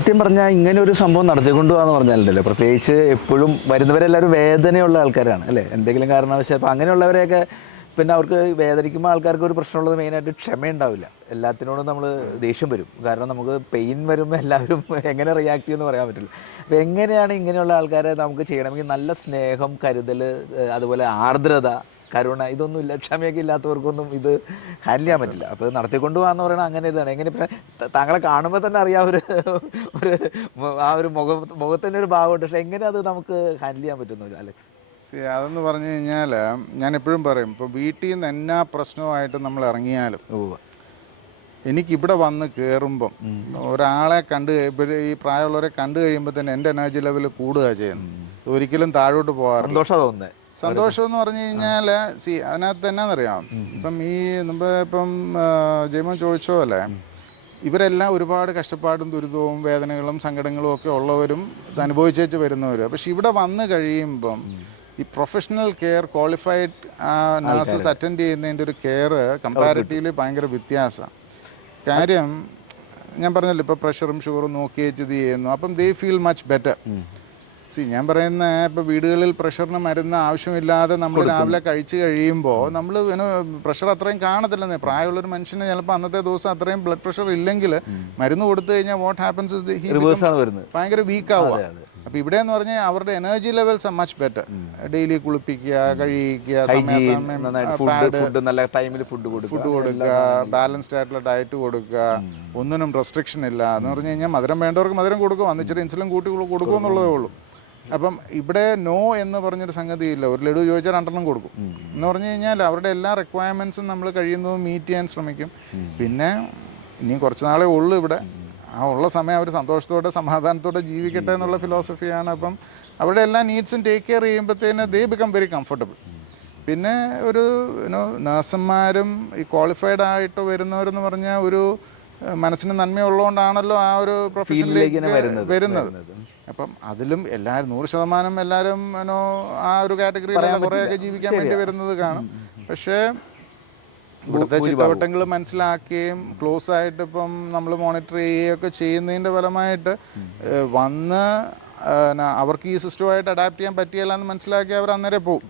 സത്യം പറഞ്ഞാൽ ഇങ്ങനെ ഒരു സംഭവം നടത്തിക്കൊണ്ടു പോകാന്ന് പറഞ്ഞാലുണ്ടല്ലോ, പ്രത്യേകിച്ച് എപ്പോഴും വരുന്നവരെല്ലാവരും വേദനയുള്ള ആൾക്കാരാണ് അല്ലേ. എന്തെങ്കിലും കാരണവശാൽ അപ്പോൾ അങ്ങനെയുള്ളവരെയൊക്കെ പിന്നെ അവർക്ക് വേദനിക്കുമ്പോൾ ആൾക്കാർക്ക് ഒരു പ്രശ്നമുള്ളത് മെയിനായിട്ട് ക്ഷമയുണ്ടാവില്ല. എല്ലാത്തിനോടും നമ്മൾ ദേഷ്യം വരും. കാരണം നമുക്ക് പെയിൻ വരുമ്പോൾ എല്ലാവരും എങ്ങനെ റിയാക്ട് ചെയ്യുമെന്ന് പറയാൻ പറ്റില്ല. അപ്പോൾ എങ്ങനെയാണ് ഇങ്ങനെയുള്ള ആൾക്കാരെ നമുക്ക് ചെയ്യണമെങ്കിൽ നല്ല സ്നേഹം, കരുതൽ, അതുപോലെ ആർദ്രത, കരുണ, ഇതൊന്നും ഇല്ല. ക്ഷമയൊക്കെ ഇല്ലാത്തവർക്കൊന്നും ഇത് ഹാൻഡിൽ ചെയ്യാൻ പറ്റില്ല. അപ്പോൾ ഇത് നടത്തിക്കൊണ്ട് പോകാന്ന് പറയുന്നത് അങ്ങനെ ഇതാണ്. എങ്ങനെ ഇപ്പം താങ്കളെ കാണുമ്പോൾ തന്നെ അറിയാം ഒരു ഒരു ആ ഒരു മുഖത്തിൻ്റെ ഒരു ഭാവമുണ്ട്. പക്ഷേ എങ്ങനെ അത് നമുക്ക് ഹാൻഡിൽ ചെയ്യാൻ പറ്റുന്നു അലക്സ്? അതെന്ന് പറഞ്ഞു കഴിഞ്ഞാൽ ഞാൻ എപ്പോഴും പറയും, ഇപ്പോൾ വീട്ടിൽ നിന്ന് എന്നാ പ്രശ്നമായിട്ട് നമ്മൾ ഇറങ്ങിയാലും എനിക്കിവിടെ വന്ന് കയറുമ്പം ഒരാളെ കണ്ടു കഴിയുമ്പോൾ, ഈ പ്രായമുള്ളവരെ കണ്ടു കഴിയുമ്പോൾ തന്നെ എൻ്റെ എനർജി ലെവൽ കൂടുക ചെയ്യുന്നത്. ഒരിക്കലും താഴോട്ട് പോകാറ്. സന്തോഷം തോന്നുന്നത്. സന്തോഷം എന്ന് പറഞ്ഞു കഴിഞ്ഞാൽ അതിനകത്ത് എന്നാന്നറിയാം, ഇപ്പം ഇപ്പം ജയമോൻ ചോദിച്ചോ അല്ലേ, ഇവരെല്ലാം ഒരുപാട് കഷ്ടപ്പാടും ദുരിതവും വേദനകളും സങ്കടങ്ങളും ഒക്കെ ഉള്ളവരും ഇത് അനുഭവിച്ചേച്ച് വരുന്നവരും. പക്ഷെ ഇവിടെ വന്ന് കഴിയുമ്പം ഈ professional care, qualified nurses attend ചെയ്യുന്നതിൻ്റെ ഒരു കെയർ കമ്പാരിറ്റീവ്ലി ഭയങ്കര വ്യത്യാസമാണ്. കാര്യം ഞാൻ പറഞ്ഞല്ലോ, ഇപ്പോൾ പ്രഷറും ഷുഗറും നോക്കി വെച്ച് ഇത് ചെയ്യുന്നു. അപ്പം ദേ ഫീൽ മച്ച് ബെറ്റർ. ഞാൻ പറയുന്ന ഇപ്പോൾ വീടുകളിൽ പ്രഷറിന് മരുന്ന് ആവശ്യമില്ലാതെ നമ്മൾ രാവിലെ കഴിച്ചു കഴിയുമ്പോൾ നമ്മൾ പ്രഷർ അത്രയും കാണത്തില്ലെന്നേ. പ്രായമുള്ളൊരു മനുഷ്യന് ചിലപ്പോൾ അന്നത്തെ ദിവസം അത്രയും ബ്ലഡ് പ്രഷർ ഇല്ലെങ്കിൽ മരുന്ന് കൊടുത്തു കഴിഞ്ഞാൽ വാട്ട് ഹാപ്പൻസ് ഇസ് ഭയങ്കര വീക്ക് ആവുക. അപ്പോൾ ഇവിടെ എന്ന് പറഞ്ഞാൽ അവരുടെ energy levels are much better. Daily കുളിപ്പിക്കുക, കഴിക്കുക, ഫുഡ് കൊടുക്കുക, ബാലൻസ്ഡ് ആയിട്ടുള്ള ഡയറ്റ് കൊടുക്കുക, ഒന്നിനും റെസ്ട്രിക്ഷൻ ഇല്ല എന്ന് പറഞ്ഞു കഴിഞ്ഞാൽ മധുരം വേണ്ടവർക്ക് മധുരം കൊടുക്കും, അന്ന് ഇച്ചിരി ഇൻസുലിൻ കൂട്ടി കൊടുക്കും എന്നുള്ളതേ ഉള്ളൂ. അപ്പം ഇവിടെ നോ എന്ന് പറഞ്ഞൊരു സംഗതിയില്ല. ഒരു ലഡു ചോദിച്ചാൽ 2 കൊടുക്കും എന്ന് പറഞ്ഞു കഴിഞ്ഞാൽ അവരുടെ എല്ലാ റിക്വയർമെൻറ്റ്സും നമ്മൾ കഴിയുന്നതും മീറ്റ് ചെയ്യാൻ ശ്രമിക്കും. പിന്നെ ഇനി കുറച്ച് നാളേ ഉള്ളൂ ഇവിടെ. ആ ഉള്ള സമയം അവർ സന്തോഷത്തോടെ സമാധാനത്തോടെ ജീവിക്കട്ടെ എന്നുള്ള ഫിലോസഫിയാണ്. അപ്പം അവരുടെ എല്ലാ നീഡ്സും ടേക്ക് കെയർ ചെയ്യുമ്പോഴത്തേന് ദേ ബിക്കം വെരി കംഫർട്ടബിൾ. പിന്നെ ഒരു നഴ്സുമാരും ഈ ക്വാളിഫൈഡ് ആയിട്ട് വരുന്നവരെന്ന് പറഞ്ഞാൽ ഒരു മനസ്സിന് നന്മയുള്ളതുകൊണ്ടാണല്ലോ ആ ഒരു പ്രൊഫഷനിലേക്ക് വരുന്നത്. അപ്പം അതിലും എല്ലാവരും 100% എല്ലാവരും ആ ഒരു കാറ്റഗറിയിലല്ല കുറേയൊക്കെ ജീവിക്കാൻ വേണ്ടി വരുന്നത് കാണും. പക്ഷേ ഇവിടുത്തെ ചുറ്റുവട്ടങ്ങൾ മനസ്സിലാക്കുകയും ക്ലോസ് ആയിട്ട് ഇപ്പം നമ്മൾ മോണിറ്റർ ചെയ്യുകയൊക്കെ ചെയ്യുന്നതിൻ്റെ ഫലമായിട്ട് വന്ന് അവർക്ക് ഈ സിസ്റ്റമായിട്ട് അഡാപ്റ്റ് ചെയ്യാൻ പറ്റിയല്ല എന്ന് മനസ്സിലാക്കി അവർ അന്നേരം പോകും.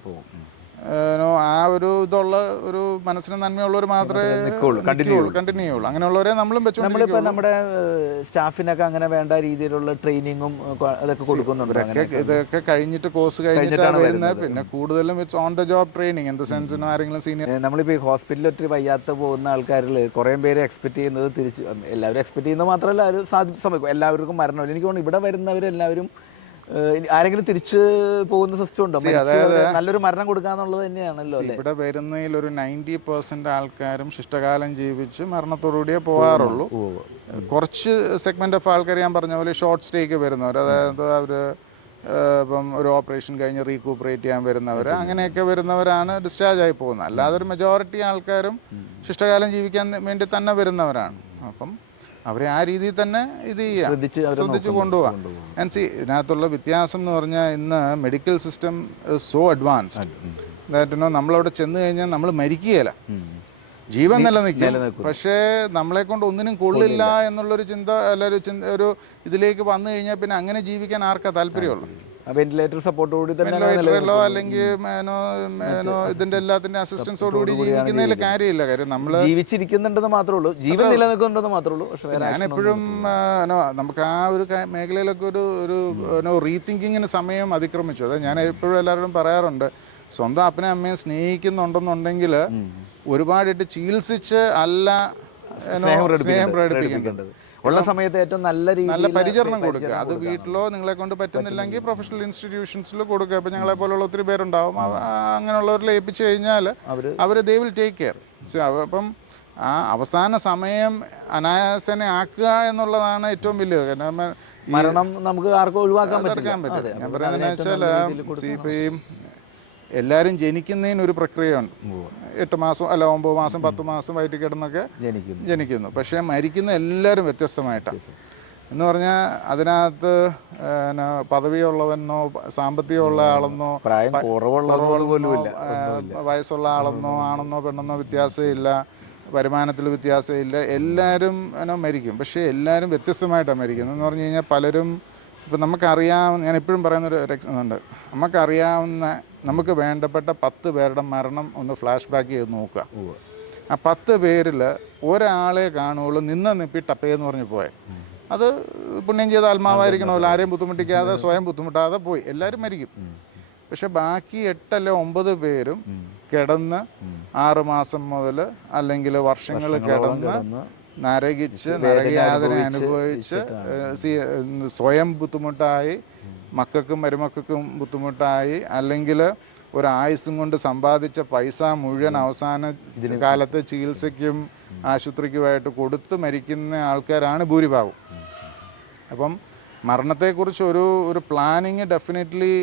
ആ ഒരു ഇതുള്ള ഒരു മനസ്സിന് നന്മയുള്ളവർ മാത്രമേ കണ്ടിന്യൂ ചെയ്യുള്ളൂ. അങ്ങനെയുള്ളവരെ നമ്മളും നമ്മളിപ്പോൾ നമ്മുടെ സ്റ്റാഫിനൊക്കെ അങ്ങനെ വേണ്ട രീതിയിലുള്ള ട്രെയിനിങ്ങും അതൊക്കെ കൊടുക്കുന്നുണ്ട്. ഇതൊക്കെ കഴിഞ്ഞിട്ട് കോഴ്സ് കഴിഞ്ഞിട്ടാണ് വരുന്നത്. പിന്നെ കൂടുതലും it's on the job training. In the sense ആരെങ്കിലും സീനിയർ നമ്മളിപ്പോൾ ഈ ഹോസ്പിറ്റലിൽ ഒത്തിരി വയ്യാത്ത പോകുന്ന ആൾക്കാരിൽ കുറേ പേര് എക്സ്പെക്ട് ചെയ്യുന്നത് തിരിച്ച് എല്ലാവരും എക്സ്പെക്ട് ചെയ്യുന്നത് മാത്രമല്ല ഒരു സമയം എല്ലാവർക്കും മരണമില്ല. എനിക്ക് തോന്നുന്നു ഇവിടെ വരുന്നവരെല്ലാവരും ആരെങ്കിലും തിരിച്ച് പോകുന്ന സിസ്റ്റം ഉണ്ടോ? നല്ലൊരു മരണം കൊടുക്കാന്നുള്ളത് തന്നെയാണല്ലോ. ഇവിടെ വരുന്നതിൽ ഒരു 90% ആൾക്കാരും ശിഷ്ടകാലം ജീവിച്ച് മരണത്തോടുകൂടിയേ പോകാറുള്ളൂ. കുറച്ച് സെഗ്മെന്റ് ഓഫ് ആൾക്കാർ ഞാൻ പറഞ്ഞ പോലെ ഷോർട്ട് സ്റ്റേക്ക് വരുന്നവർ, അതായത് അവർ ഇപ്പം ഒരു ഓപ്പറേഷൻ കഴിഞ്ഞ് റീകൂപ്പറേറ്റ് ചെയ്യാൻ വരുന്നവർ, അങ്ങനെയൊക്കെ വരുന്നവരാണ് ഡിസ്ചാർജ് ആയി പോകുന്നത്. അല്ലാതെ ഒരു മെജോറിറ്റി ആൾക്കാരും ശിഷ്ടകാലം ജീവിക്കാൻ വേണ്ടി തന്നെ വരുന്നവരാണ്. അപ്പം അവരെ ആ രീതിയിൽ തന്നെ ഇത് ചെയ്യാം, ശ്രദ്ധിച്ച് കൊണ്ടുപോകാം. ആൻഡ് സി ഇതിനകത്തുള്ള വ്യത്യാസം എന്ന് പറഞ്ഞാൽ ഇന്ന് medical system so advanced that നമ്മളവിടെ ചെന്ന് കഴിഞ്ഞാൽ നമ്മൾ മരിക്കുകയില്ല, ജീവൻ നിലനിൽക്കും. പക്ഷേ നമ്മളെ കൊണ്ട് ഒന്നിനും കൊള്ളില്ല എന്നുള്ളൊരു ചിന്ത ഒരു ഇതിലേക്ക് വന്നു കഴിഞ്ഞാൽ പിന്നെ അങ്ങനെ ജീവിക്കാൻ ആർക്കാ താല്പര്യമുള്ളൂ? വെന്റിലേറ്റർ സപ്പോർട്ടോടുകൂടി വെന്റിലേറ്ററിലോ അല്ലെങ്കിൽ ഇതിന്റെ എല്ലാത്തിന്റെ അസിസ്റ്റൻസോടുകൂടി ജീവിക്കുന്നതിൽ കാര്യമില്ല. കാര്യം നമ്മൾ ജീവിച്ചിരിക്കുന്നുണ്ടെന്ന് മാത്രമേ ഉള്ളൂ, ജീവൻ നിലനിൽക്കുന്നുണ്ടെന്ന് മാത്രമേ ഉള്ളൂ. പക്ഷേ ഞാൻ എപ്പോഴും നമുക്ക് ആ ഒരു മേഖലയിലൊക്കെ ഒരു റീതിങ്കിങ്ങിന് സമയം അതിക്രമിച്ചു. അതായത് ഞാൻ എപ്പോഴും എല്ലാവരോടും പറയാറുണ്ട്, സ്വന്തം അപ്പനെ അമ്മയെ സ്നേഹിക്കുന്നുണ്ടെന്നുണ്ടെങ്കിൽ ഒരുപാടിട്ട് ചികിത്സിച്ച് അല്ല സ്നേഹം പ്രകടിപ്പിക്കേണ്ടത്. ഉള്ള സമയത്ത് ഏറ്റവും നല്ല പരിചരണം കൊടുക്കുക. അത് വീട്ടിലോ നിങ്ങളെ കൊണ്ട് പറ്റുന്നില്ലെങ്കിൽ പ്രൊഫഷണൽ ഇൻസ്റ്റിറ്റ്യൂഷൻസിൽ കൊടുക്കുക. ഇപ്പം ഞങ്ങളെ പോലുള്ള ഒത്തിരി പേരുണ്ടാവും. അങ്ങനെയുള്ളവരിൽ ഏൽപ്പിച്ചു കഴിഞ്ഞാൽ അവർ ദേ വിൽ ടേക്ക് കെയർ. അപ്പം ആ അവസാന സമയം അനായാസനെ ആക്കുക എന്നുള്ളതാണ് ഏറ്റവും വലിയത്. കാരണം മരണം നമുക്ക് ആർക്കും ഒഴിവാക്കാൻ പറ്റും. ഞാൻ പറയുന്നത് വെച്ചാൽ ഇപ്പം ഈ എല്ലാവരും ജനിക്കുന്നതിനൊരു പ്രക്രിയയുണ്ട്. 8 മാസം അല്ല 9 മാസം 10 മാസം വയറ്റിൽ കിടന്നൊക്കെ ജനിക്കുന്നു. പക്ഷേ മരിക്കുന്ന എല്ലാവരും വ്യത്യസ്തമായിട്ടാണ്. എന്ന് പറഞ്ഞാൽ അതിനകത്ത് പദവിയുള്ളവനോ സാമ്പത്തികമുള്ള ആളെന്നോ പ്രായം കുറവുള്ള വയസ്സുള്ള ആളെന്നോ ആണെന്നോ പെണ്ണെന്നോ വ്യത്യാസമില്ല. വരുമാനത്തിൽ വ്യത്യാസമില്ല, എല്ലാവരും മരിക്കും. പക്ഷേ എല്ലാവരും വ്യത്യസ്തമായിട്ടാണ് മരിക്കുന്നത്. എന്ന് പറഞ്ഞു കഴിഞ്ഞാൽ പലരും ഇപ്പം നമുക്കറിയാവുന്ന, ഞാൻ എപ്പോഴും പറയുന്നൊരു ഇതുണ്ട്, നമുക്കറിയാവുന്ന നമുക്ക് വേണ്ടപ്പെട്ട 10 പേരുടെ മരണം ഒന്ന് ഫ്ലാഷ് ബാക്ക് ചെയ്ത് നോക്കുക. ആ 10 പേരിൽ ഒരാളെ കാണുകയുള്ളൂ നിപ്പി ടപ്പേന്ന് പറഞ്ഞ് പോയെ. അത് പുണ്യം ചെയ്ത ആത്മാവായിരിക്കണമല്ലോ, ആരെയും ബുദ്ധിമുട്ടിക്കാതെ സ്വയം ബുദ്ധിമുട്ടാതെ പോയി, എല്ലാവരും മരിക്കും. പക്ഷെ ബാക്കി 8 അല്ലെ 9 പേരും കിടന്ന് 6 മാസം മുതൽ അല്ലെങ്കിൽ വർഷങ്ങൾ കിടന്ന് നരകിച്ച് നരകയാതന അനുഭവിച്ച് സ്വയം ബുദ്ധിമുട്ടായി, മക്കൾക്കും മരുമക്കൾക്കും ബുദ്ധിമുട്ടായി, അല്ലെങ്കിൽ ഒരായുസ്സും കൊണ്ട് സമ്പാദിച്ച പൈസ മുഴുവൻ അവസാന കാലത്ത് ചികിത്സയ്ക്കും ആശുപത്രിക്കുമായിട്ട് കൊടുത്ത് മരിക്കുന്ന ആൾക്കാരാണ് ഭൂരിഭാഗം. അപ്പം മരണത്തെക്കുറിച്ച് ഒരു പ്ലാനിങ് ഡെഫിനറ്റ്ലി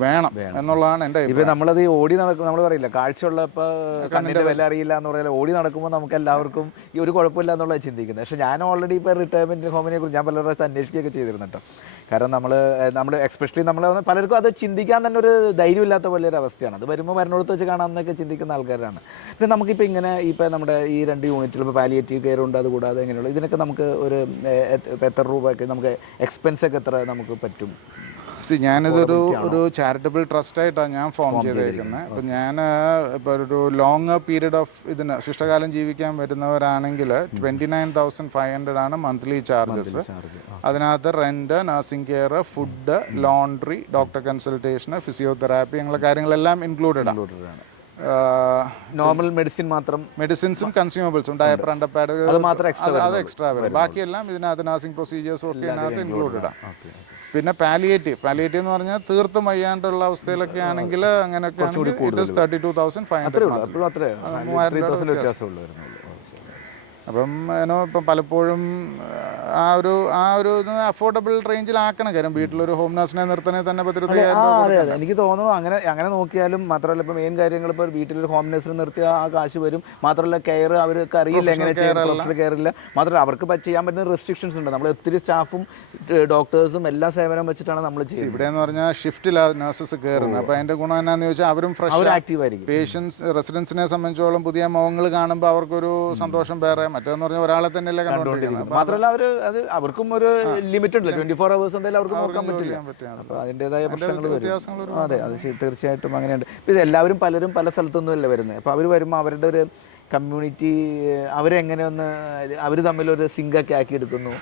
വേണം എന്നുള്ളതാണ് എൻ്റെ ഇപ്പം നമ്മളത് ഓടി നടക്കും, നമ്മൾ പറയില്ല കാഴ്ചയുള്ളപ്പോൾ കണ്ണിൻ്റെ വില അറിയില്ല എന്ന് പറയാൻ, ഓടി നടക്കുമ്പോൾ നമുക്ക് എല്ലാവർക്കും ഈ ഒരു കുഴപ്പമില്ല എന്നുള്ളത് ചിന്തിക്കുന്നത്. പക്ഷേ ഞാൻ ഓൾറെഡി ഇപ്പോൾ റിട്ടയർമെൻറ്റ് ഹോമിനെ കുറിച്ച് ഞാൻ പല പ്രാവശ്യം അന്വേഷിക്കുകയൊക്കെ ചെയ്തിരുന്നു കേട്ടോ. കാരണം നമ്മൾ എക്സ്പെഷ്യലി നമ്മൾ പലർക്കും അത് ചിന്തിക്കാൻ തന്നെ ഒരു ധൈര്യമില്ലാത്ത പോലെ ഒരു അവസ്ഥയാണ്. അത് വരുമ്പോൾ മരണോടത്ത് വെച്ച് കാണാമെന്നൊക്കെ ചിന്തിക്കുന്ന ആൾക്കാരാണ്. പിന്നെ നമുക്കിപ്പോൾ ഇങ്ങനെ ഇപ്പോൾ നമ്മുടെ ഈ 2 യൂണിറ്റിൽ ഇപ്പോൾ പാലിയേറ്റീവ് കെയർ ഉണ്ട്, അതുകൂടാതെ എങ്ങനെയുള്ള ഇതിനൊക്കെ നമുക്ക് ഒരു എത്ര രൂപയൊക്കെ നമുക്ക് എക്സ്പെൻസൊക്കെ എത്ര നമുക്ക് പറ്റും? ഞാനിതൊരു ചാരിറ്റബിൾ ട്രസ്റ്റായിട്ടാണ് ഞാൻ ഫോം ചെയ്തേക്കുന്നത്. അപ്പം ഞാൻ ഇപ്പോൾ ഒരു ലോങ് പീരീഡ് ഓഫ് ഇതിന് ശിഷ്ടകാലം ജീവിക്കാൻ വരുന്നവരാണെങ്കിൽ 29,500 ആണ് മന്ത്ലി ചാർജസ്. അതിനകത്ത് rent, nursing care, food, laundry, doctor consultation, physiotherapy, അങ്ങനെയുള്ള കാര്യങ്ങളെല്ലാം ഇൻക്ലൂഡഡ് ആണ്. നോർമൽ മെഡിസിൻ മാത്രം, മെഡിസിൻസും കൺസ്യൂമബിൾസും, ഡയപ്പർ, അണ്ടർപാഡ്, അത് എക്സ്ട്രാ വരും. ബാക്കിയെല്ലാം ഇതിനകത്ത് നഴ്സിംഗ് പ്രൊസീജിയേഴ്സും ഒക്കെ ഇതിനകത്ത് ഇൻക്ലൂഡഡ് ആണ്. പിന്നെ പാലിയേറ്റീവ് എന്ന് പറഞ്ഞാൽ തീർത്തും വയ്യാണ്ടുള്ള അവസ്ഥയിലൊക്കെ ആണെങ്കിൽ അങ്ങനെയൊക്കെ 32,500. അപ്പം ഇപ്പം പലപ്പോഴും ആ ഒരു അഫോർഡബിൾ റേഞ്ചിലാക്കണം. കാര്യം വീട്ടിലൊരു ഹോം നഴ്സിനെ നിർത്തണേ തന്നെ 10,000. എനിക്ക് തോന്നുന്നു അങ്ങനെ നോക്കിയാലും മാത്രമല്ല ഇപ്പം മെയിൻ കാര്യങ്ങൾ ഇപ്പോൾ വീട്ടിലൊരു ഹോം നഴ്സിനെ നിർത്തിയാൽ ആ കാശ് വരും. മാത്രമല്ല കെയർ അവർക്ക് അറിയില്ല എങ്ങനെ ചെയ്യാൻ, കെയർ ഇല്ല. മാത്രമല്ല അവർക്ക് ചെയ്യാൻ പറ്റുന്ന റെസ്ട്രിക്ഷൻസ് ഉണ്ട്. നമ്മൾ ഒത്തിരി സ്റ്റാഫും ഡോക്ടേഴ്സും എല്ലാ സേവനം വെച്ചിട്ടാണ് നമ്മൾ ചെയ്യുന്നത്. ഇവിടെ എന്ന് പറഞ്ഞാൽ ഷിഫ്റ്റിലാണ് നഴ്സസ് കയറുന്നത്. അപ്പോൾ അതിൻ്റെ ഗുണം എന്നാന്ന് ചോദിച്ചാൽ അവരും ഫ്രഷ് ആക്റ്റീവ് ആയിരിക്കും. പേഷ്യൻസ് റെസിഡൻസിനെ സംബന്ധിച്ചോളം പുതിയ മുഖങ്ങൾ കാണുമ്പോൾ അവർക്കൊരു സന്തോഷം വേറെ. മറ്റേന്ന് പറഞ്ഞാൽ ഒരാളെ തന്നെയല്ലേ കണ്ടുകൊണ്ടിരിക്കുന്നത്. മാത്രമല്ല അവർക്കും ഒരു ലിമിറ്റ് ഉണ്ട്, 24 hours എന്തായാലും അവർക്ക് നോക്കാൻ പറ്റില്ല. അപ്പോൾ അതിൻ്റെതായ പ്രശ്നങ്ങൾ വരും. അതെ, അത് തീർച്ചയായിട്ടും അങ്ങനെയുണ്ട്. ഇത് എല്ലാവരും പലരും പല സ്ഥലത്തുനിന്നും അല്ലേ വരുന്നത്. അപ്പോൾ അവർ വരുമ്പോൾ അവരുടെ ഒരു കമ്മ്യൂണിറ്റി അവരെങ്ങനെ അവർ തമ്മിലൊരു സിങ്കൊക്കെ ആക്കി എടുക്കുന്നു,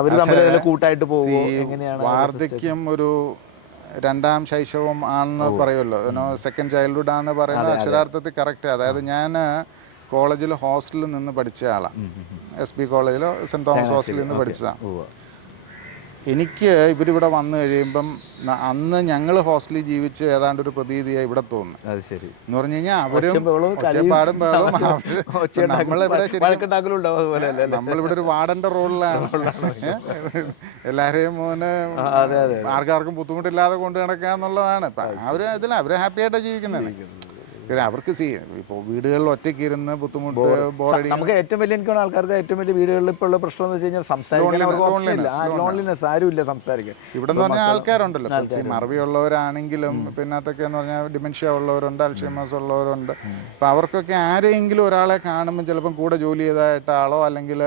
അവർ തമ്മിൽ കൂട്ടായിട്ട് പോകുമോ, എങ്ങനെയാണ്? വാർദ്ധക്യം ഒരു 2ാം ശൈശവം ആണെന്ന് പറയുമല്ലോ, സെക്കൻഡ് ചൈൽഡ്ഹുഡ് ആണെന്ന് പറയുന്നത് അക്ഷരാർത്ഥത്തിൽ കറക്റ്റ്. അതായത് ഞാൻ കോളേജിൽ ഹോസ്റ്റലിൽ നിന്ന് പഠിച്ച ആളാണ്. SB കോളേജിലോ സെൻറ്റ് തോമസ് ഹോസ്റ്റലിൽ നിന്ന് പഠിച്ചതാണ്. എനിക്ക് ഇവരിവിടെ വന്നു കഴിയുമ്പം അന്ന് ഞങ്ങൾ ഹോസ്റ്റലിൽ ജീവിച്ച് ഏതാണ്ട് ഒരു പ്രതീതിയായി ഇവിടെ തോന്നുന്നു. അത് ശരി എന്ന് പറഞ്ഞു കഴിഞ്ഞാൽ അവരും ഒച്ചപ്പാടും ബഹളവും. നമ്മളിവിടെ ഒരു വാർഡന്റെ റോളിലാണ്. എല്ലാവരെയും ആർക്കാർക്കും ബുദ്ധിമുട്ടില്ലാതെ കൊണ്ടു നടക്കുക എന്നുള്ളതാണ്. അവര് ഹാപ്പി ആയിട്ടാണ് ജീവിക്കുന്നത്. അവർക്ക് ഇപ്പോൾ വീടുകളിൽ ഒറ്റയ്ക്ക് ഇരുന്ന് ബുദ്ധിമുട്ട്, ബോറടി. നമുക്ക് ഏറ്റവും വലിയ എനിക്ക് ആൾക്കാർക്ക് ഏറ്റവും വലിയ വീടുകളിൽ ഇപ്പോൾ ഉള്ള പ്രശ്നം എന്ന് വെച്ച് കഴിഞ്ഞാൽ സംസാരിക്കാൻ ലോൺലിനെസ്, ആരുമില്ല സംസാരിക്കാൻ. ഇവിടെ എന്ന് പറഞ്ഞാൽ ആൾക്കാരുണ്ടല്ലോ, മറവിയുള്ളവരാണെങ്കിലും പിന്നെ അതൊക്കെ എന്ന് പറഞ്ഞാൽ ഡിമെൻഷ്യ ഉള്ളവരുണ്ട്, അൽഷൈമേഴ്സ് ഉള്ളവരുണ്ട്. അപ്പോൾ അവർക്കൊക്കെ ആരെങ്കിലും ഒരാളെ കാണുമ്പോൾ ചിലപ്പം കൂടെ ജോലി ചെയ്തതായിട്ട് ആളോ അല്ലെങ്കിൽ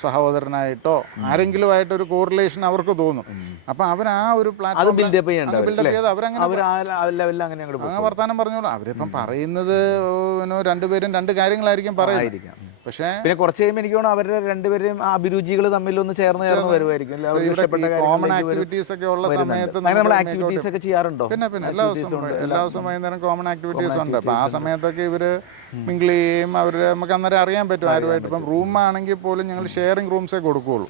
സഹോദരനായിട്ടോ ആരെങ്കിലും ആയിട്ടൊരു കോറിലേഷൻ അവർക്ക് തോന്നും. അപ്പൊ അവർ ആ ഒരു പ്ലാറ്റ്ഫോം ബിൽഡപ്പ് ചെയ്ത് അവരങ്ങനെ വർത്താനം പറഞ്ഞോളൂ. അവരിപ്പം പറയുന്നത് 2 പേരും 2 കാര്യങ്ങളായിരിക്കും പറയുന്നത്. പക്ഷേ പിന്നെ കുറച്ച് കഴിയുമ്പോൾ എനിക്ക് തോന്നുന്നു അവരുടെ 2 പേരും അഭിരുചികൾ തമ്മിലൊന്ന് ചേർന്ന് വരുമായിരിക്കും. കോമൺ ആക്ടിവിറ്റീസ് ഒക്കെ ഉള്ള സമയത്ത് നമ്മൾ ആക്ടിവിറ്റീസ് ഒക്കെ ചെയ്യാറുണ്ടോ? പിന്നെ എല്ലാ ദിവസവും വൈകുന്നേരം കോമൺ ആക്ടിവിറ്റീസ് ഉണ്ട്. അപ്പൊ ആ സമയത്തൊക്കെ ഇവര് മിങ്കിൾ ചെയ്യും. നമുക്ക് അന്നേരം അറിയാൻ പറ്റും ആരുമായിട്ട്. ഇപ്പം റൂം ആണെങ്കിൽ പോലും ഞങ്ങൾ ഷെയറിംഗ് റൂംസേ കൊടുക്കുകയുള്ളൂ.